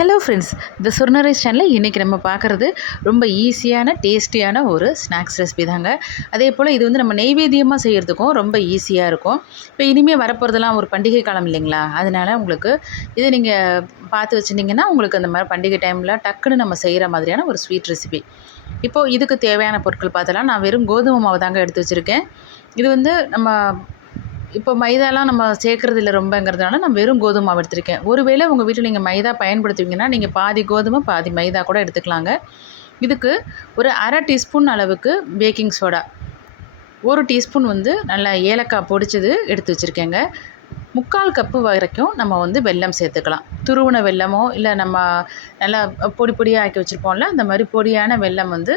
Hello friends இந்த சுர்ணரைஸ் சேனலில் இன்றைக்கி நம்ம பார்க்குறது ரொம்ப ஈஸியான டேஸ்டியான ஒரு ஸ்நாக்ஸ் ரெசிபி தாங்க. அதே போல் இது வந்து நம்ம நெய்வேத்தியமாக செய்கிறதுக்கும் ரொம்ப ஈஸியாக இருக்கும். இப்போ இனிமேல் வரப்போகிறதெல்லாம் ஒரு பண்டிகை காலம் இல்லைங்களா? அதனால் உங்களுக்கு இதை நீங்கள் பார்த்து வச்சுருந்தீங்கன்னா உங்களுக்கு அந்த மாதிரி பண்டிகை டைமில் டக்குன்னு நம்ம செய்கிற மாதிரியான ஒரு ஸ்வீட் ரெசிபி இப்போது இதுக்கு தேவையான பொருட்கள் பார்த்தலாம் நான் வெறும் கோதுமை மாவு தாங்க எடுத்து வச்சுருக்கேன். இது வந்து நம்ம இப்போ மைதாலாம் நம்ம சேர்க்குறது இல்லை ரொம்பங்கிறதுனால நான் வெறும் கோதுமை மாவு எடுத்திருக்கேன். ஒருவேளை உங்கள் வீட்டில் நீங்கள் மைதா பயன்படுத்துவீங்கன்னா நீங்கள் பாதி கோதுமை பாதி மைதா கூட எடுத்துக்கலாங்க. இதுக்கு ஒரு அரை டீஸ்பூன் அளவுக்கு பேக்கிங் சோடா ஒரு டீஸ்பூன் வந்து நல்லா ஏலக்காய் பொடிச்சது எடுத்து வச்சுருக்கேங்க. முக்கால் கப்பு வரைக்கும் நம்ம வந்து வெல்லம் சேர்த்துக்கலாம். துருவன வெல்லமோ இல்லை நம்ம நல்லா பொடி பொடியாக ஆக்கி வச்சுருப்போம்ல அந்த மாதிரி பொடியான வெல்லம் வந்து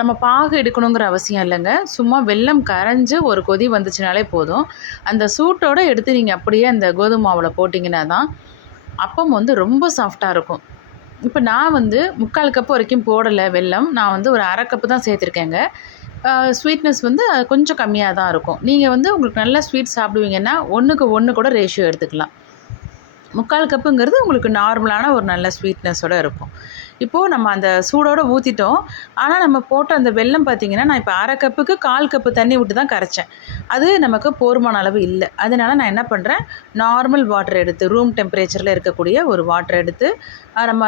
நம்ம பாகு எடுக்கணுங்கிற அவசியம் இல்லைங்க. சும்மா வெல்லம் கரைஞ்சி ஒரு கொதி வந்துச்சுனாலே போதும். அந்த சூட்டோடு எடுத்து நீங்கள் அப்படியே அந்த கோதுமை மாவில் போட்டிங்கன்னா தான் அப்பம் வந்து ரொம்ப சாஃப்டாக இருக்கும். இப்போ நான் வந்து முக்கால் கப்பு வரைக்கும் போடலை வெல்லம். நான் வந்து ஒரு அரை கப்பு தான் சேர்த்துருக்கேங்க. ஸ்வீட்னஸ் வந்து கொஞ்சம் கம்மியாக தான் இருக்கும். நீங்கள் வந்து உங்களுக்கு நல்லா ஸ்வீட் சாப்பிடுவீங்கன்னா ஒன்றுக்கு ஒன்று கூட ரேஷியோ எடுத்துக்கலாம். முக்கால் கப்புங்கிறது உங்களுக்கு நார்மலான ஒரு நல்ல ஸ்வீட்னஸோடு இருக்கும். இப்போது நம்ம அந்த சூடோடு ஊற்றிட்டோம் ஆனால் நம்ம போட்ட அந்த வெல்லம் பார்த்திங்கன்னா நான் இப்போ அரை கப்புக்கு கால் கப்பு தண்ணி விட்டு தான் கரைச்சேன். அது நமக்கு போர்மான அளவு இல்லை. அதனால் நான் என்ன பண்ணுறேன் நார்மல் வாட்டர் எடுத்து ரூம் டெம்பரேச்சரில் இருக்கக்கூடிய ஒரு வாட்டர் எடுத்து நம்ம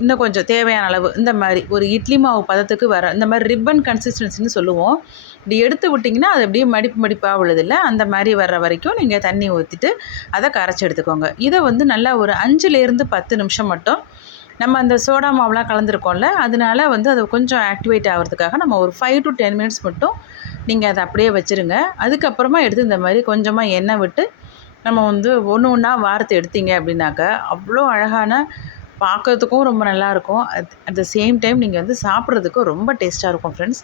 இன்னும் கொஞ்சம் தேவையான அளவு இந்த மாதிரி ஒரு இட்லி மாவு பதத்துக்கு வர இந்த மாதிரி ரிப்பன் கன்சிஸ்டன்சின்னு சொல்லுவோம். இப்படி எடுத்து விட்டிங்கன்னா அது அப்படியே மடிப்பு மடிப்பாக உள்ளதில்லை. அந்த மாதிரி வர்ற வரைக்கும் நீங்கள் தண்ணி ஊற்றிட்டு அதை கரைச்சி எடுத்துக்கோங்க. இதை வந்து நல்லா ஒரு அஞ்சுலேருந்து பத்து நிமிஷம் மட்டும் நம்ம அந்த சோடா மாவுலாம் கலந்துருக்கோம்ல அதனால வந்து அது கொஞ்சம் ஆக்டிவேட் ஆகிறதுக்காக நம்ம ஒரு ஃபைவ் டு டென் மினிட்ஸ் மட்டும் நீங்கள் அதை அப்படியே வச்சுருங்க. அதுக்கப்புறமா எடுத்து இந்த மாதிரி கொஞ்சமாக எண்ணெய் விட்டு நம்ம வந்து ஒன்று ஒன்றா வாரத்தை எடுத்தீங்க அப்படின்னாக்கா அவ்வளோ அழகான பார்க்குறதுக்கும் ரொம்ப நல்லாயிருக்கும். At at the same time நீங்கள் வந்து சாப்பிட்றதுக்கும் ரொம்ப டேஸ்ட்டாக இருக்கும் ஃப்ரெண்ட்ஸ்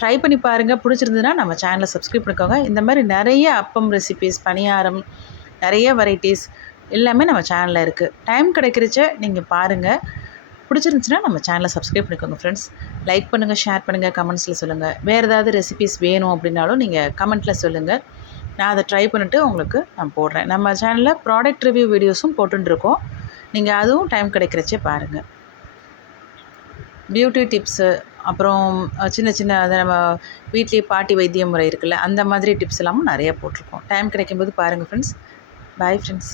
ட்ரை பண்ணி பாருங்கள் பிடிச்சிருந்ததுன்னா நம்ம சேனலை சப்ஸ்கிரைப் பண்ணிக்கோங்க. இந்த மாதிரி நிறைய அப்பம் ரெசிபீஸ் பணியாரம் நிறைய வெரைட்டிஸ் எல்லாமே நம்ம சேனலில் இருக்குது டைம் கிடைக்கிறச்ச நீங்கள் பாருங்கள் பிடிச்சிருந்துச்சின்னா நம்ம சேனலை சப்ஸ்கிரைப் பண்ணிக்கோங்க ஃப்ரெண்ட்ஸ் லைக் பண்ணுங்கள் ஷேர் பண்ணுங்கள் கமெண்ட்ஸில் சொல்லுங்கள் வேறு ஏதாவது ரெசிபிஸ் வேணும் அப்படின்னாலும் நீங்கள் கமெண்ட்டில் சொல்லுங்கள் நான் அதை ட்ரை பண்ணிவிட்டு உங்களுக்கு நான் போடுறேன். நம்ம சேனலில் ப்ராடக்ட் ரிவ்யூ வீடியோஸும் போட்டுருக்கோம் நீங்கள் அதுவும் டைம் கிடைக்கிறச்சே பாருங்கள் பியூட்டி டிப்ஸு அப்புறம் சின்ன சின்ன அதை நம்ம வீட்லேயே பாட்டி வைத்திய முறை இருக்குல்ல அந்த மாதிரி டிப்ஸ் எல்லாமும் நிறையா போட்டிருக்கோம். டைம் கிடைக்கும்போது பாருங்கள் ஃப்ரெண்ட்ஸ் பாய் ஃப்ரெண்ட்ஸ்